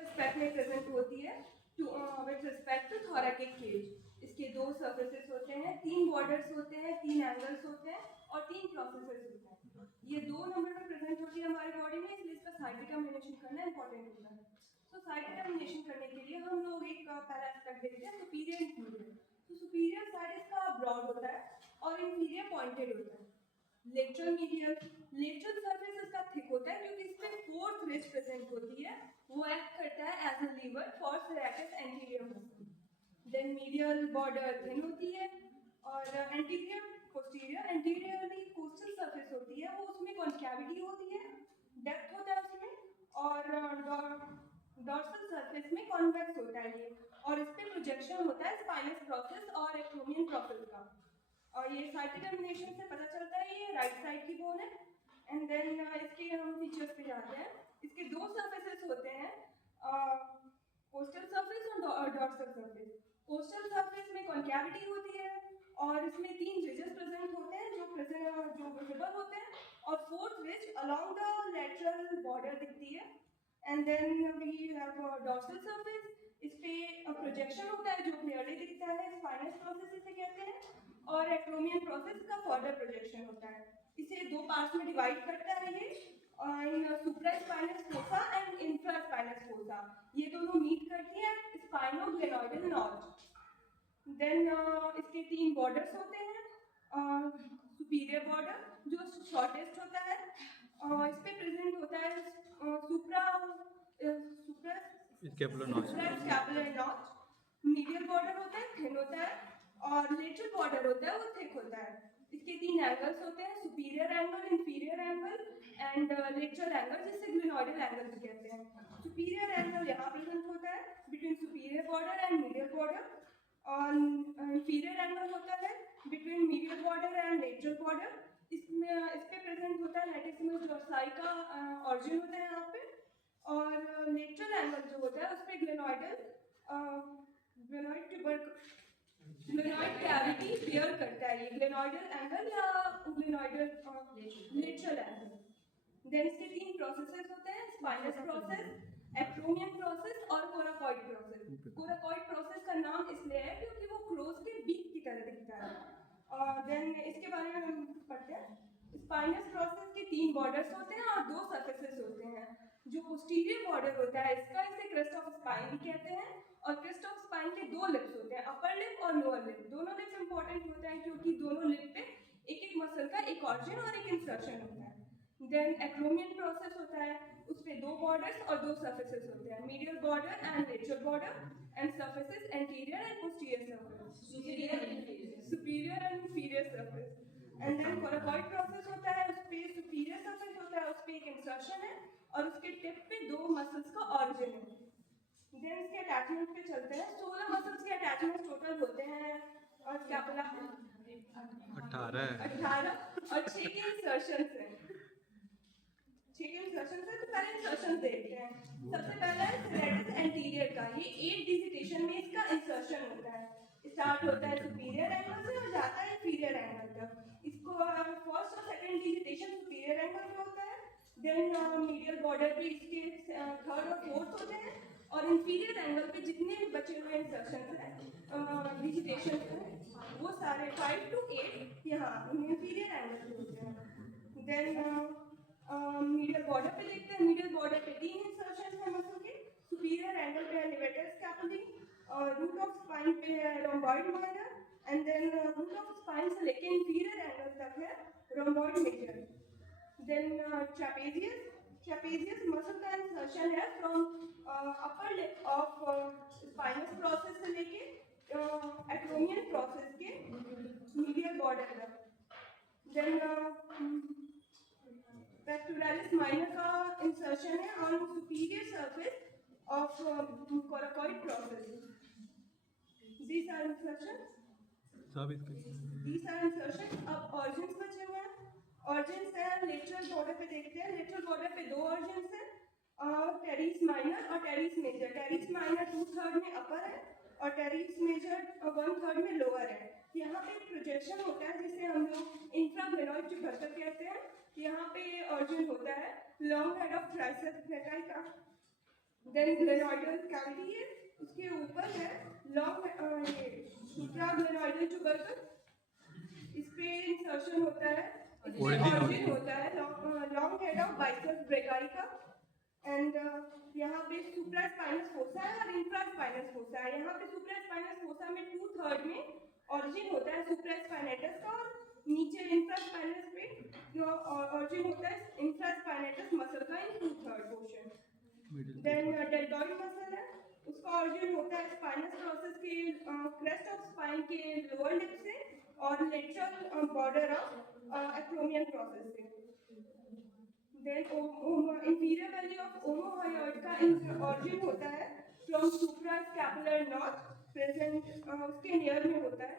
Respect में present होती है विद रिस्पेक्ट टू थोरैकिक केज। इसके दो सर्फेसेस होते हैं, 3 बॉर्डर्स होते हैं, 3 एंगल्स होते हैं और 3 प्रोसेसेस होते हैं। ये 2 नंबर पर प्रेजेंट होती है हमारी बॉडी में, इसलिए इसका साइड डिटर्मिनेशन करना इंपॉर्टेंट होता है। तो साइड डिटर्मिनेशन करने के लिए हम लोग एक पहला एस्पेक्ट देखते हैं, सुपीरियर इंफीरियर। तो सुपीरियर साइड इसका ब्रॉड होता है और इंफीरियर पॉइंटेड होता है। लेटरल मीडियल, लेटरल सरफेस इसका थिक होता है क्योंकि इसमें फोर्थ रिज प्रेजेंट होती है, वो एक्ट करता है as a lever for serratus anterior muscle. Then medial border thin होती है और anterior posterior, anteriorly costal surface होती है, वो उसमें कॉन्कैविटी होती है, डेप्थ होता है उसमें, और डॉर्सल सरफेस में कॉन्वेक्स होता है ये, और इस पे प्रोजेक्शन होता है स्पाइनस प्रोसेस और एक्रोमियन प्रोसेस का। और ये साइड डिटर्मिनेशन से पता चलता है ये राइट साइड की बोन है। एंड देन इसके हम फीचर्स पे जाते हैं। इसके दो सरफेसेस होते हैं, कोस्टल सरफेस और डॉर्सल सरफेस। कोस्टल सरफेस में कॉन्कैविटी होती है और इसमें 3 रिजेस प्रेजेंट होते हैं जो विजिबल होते हैं, और fourth ridge along the lateral border दिखती है। And then we have dorsal surface, इस पे प्रोजेक्शन होता है जो क्लियरली दिखता है, स्पाइनस प्रोसेस इसे कहते हैं, और एक्रोमियन प्रोसेस का फर्दर प्रोजेक्शन होता है। इसे 2 पार्ट्स में डिवाइड करता है ये, इन सुप्रास्पाइनस फोसा एंड इंफ्रास्पाइनस फोसा। ये दोनों मीट करती हैं स्पाइनोग्लेनोइडल नॉच। देन इसके 3 बॉर्डर्स होते हैं, सुपीरियर बॉर्डर जो शॉर्टेस्ट होता है, इस पे प्रेजेंट होता है स्कैपुलर नॉच। मीडियल बॉर्डर होता है, थिन होता है, और लेटरल बॉर्डर होता है वो थिक होता है। इसके 3 एंगल्स होते हैं, superior angle, inferior angle and lateral angle, जिसे ग्लिनोइडल एंगल भी कहते हैं। सुपीरियर एंगल यहाँ प्रेजेंट होता है between superior border and medial border, और इंफीरियर एंगल होता है between medial border and lateral border. इसमें इस पे प्रेजेंट होता है लैटिसिमस डोर्साई का ऑरिजिन होता है यहाँ पे, और लेटरल एंगल जो होता है उस पे ग्लेनॉइड कैविटी बियर करता है ये ग्लेनॉइडल एंगल या ग्लेनॉइडल लेटरल एंगल। देन इसके 3 प्रोसेसेस होते हैं, स्पाइनस प्रोसेस, एक्रोमियन प्रोसेस और कोराकॉइड प्रोसेस। कोराकॉइड प्रोसेस का नाम इसलिए है क्योंकि वो क्रोस के बीक की तरह दिखता है। देन इसके बारे में हम पढ़ते हैं। स्पाइनस प्रोसेस के 3 बॉर्डर्स होते हैं और 2 सरफेसेस होते हैं। जो पोस्टीरियर बॉर्डर होता है इसका, इसे क्रेस्ट ऑफ स्पाइन भी कहते हैं, और क्रेस्ट ऑफ स्पाइन के 2 लिप्स होते हैं, अपर लिप और लोअर लिप। दोनों लिप्स इंपॉर्टेंट होते हैं क्योंकि दोनों लिप पे एक एक मसल का एक ऑरिजिन और एक इंसर्शन होता है। देन एक्रोमियन प्रोसेस होता है, उस पे 2 बॉर्डर्स और 2 सरफेसेस होते हैं, medial border and lateral border, and surfaces anterior and posterior surface, superior and inferior surface. And then coracoid process होता है, उस पे सुपीरियर सरफेस होता है, उस पे एक इंसर्शन है और उसके टिप पे 2 मसल्स का ऑरिजिन है। देन इसके अटैचमेंट पे चलते हैं। 16 मसल्स के अटैचमेंट टोटल होते हैं, और स्कैपुला 18 और 6 के इंसर्शंस हैं। 6 के इंसर्शंस हैं, तो पहले इंसर्शन देखते हैं। सबसे पहला है सेरेटस एंटीरियर का, ये 8 डिजिटेशन में इसका इंसर्शन होता है। स्टार्ट होता है सुपीरियर एंगल से और जाता है इंफीरियर एंगल तक। इसको फर्स्ट और सेकंड डिजिटेशन सुपीरियर एंगल पे होता है। देन मीडियल बॉर्डर पे इसके थर्ड और फोर्थ होते हैं, और इंफीरियर एंगल पे जितने भी बचे हुए इंसर्शन हैं, डिजिटेशन हैं, वो सारे 5 to 8 यहाँ इंफीरियर एंगल पे होते हैं। देन मीडियल बॉर्डर पे देखते हैं। मीडियल बॉर्डर पे 3 इंसर्शन है मसल के। सुपीरियर एंगल पे है लेवेटर स्कैपुली, और रूट ऑफ स्पाइन पे है rhomboid minor, and then root of spine से लेके इंफीरियर एंगल तक है rhomboid major. Then trapezius muscle का इंसर्शन है from upper lip of spinous process से लेके एक्रोमियन प्रोसेस के मीडियल बॉर्डर तक। देन पेक्टोरालिस माइनर का इंसर्शन है on superior surface of coracoid process. These are insertions. These are insertions. अब organs बचे हुए हैं। Organs हैं लेटरल बॉर्डर पे देखते हैं। लेटरल बॉर्डर पे 2 organs हैं, टेरिस माइनर और टेरिस मेजर। टेरिस माइनर 2/3 में अपर है और टेरिस मेजर 1/3 में लोअर है। यहाँ पे प्रोजेक्शन होता है जिसे हम लोग इंफ्राग्लेनोइड ट्यूबरकल कहते हैं। यहाँ पे ऑर्गन होता है long head of triceps brachy का, देन ग्लेनोइडल कैविटी है, उसके ऊपर है लॉन्ग ये सुप्राग्लेनोइडल ट्यूबरकल, इस पे इंसर्शन होता है, ऑरिजिन होता है long head of biceps brachii का। एंड यहाँ पे सुप्रास्पाइनस फोसा है और इंफ्रास्पाइनस फोसा है। यहाँ पे सुप्रास्पाइनस फोसा में 2/3 में ऑरिजिन होता है सुप्रास्पाइनेटस का, और नीचे इंफ्रास्पाइनस पे जो ऑरिजिन होता है इंफ्रास्पाइनेटस मसल का इन 2/3 पोर्शन। देन डेल्टॉइड मसल है, उसका ऑरिजिन होता है स्पाइनस प्रोसेस के क्रेस्ट ऑफ स्पाइन के लोअर लिप से और lateral border of acromion process से। देन इंफीरियर वैली ऑफ ओमोहयोइड का ऑरिजिन होता है फ्रॉम सुप्रास्कैपुलर नॉर्थ, प्रेजेंट उसके नियर में होता है।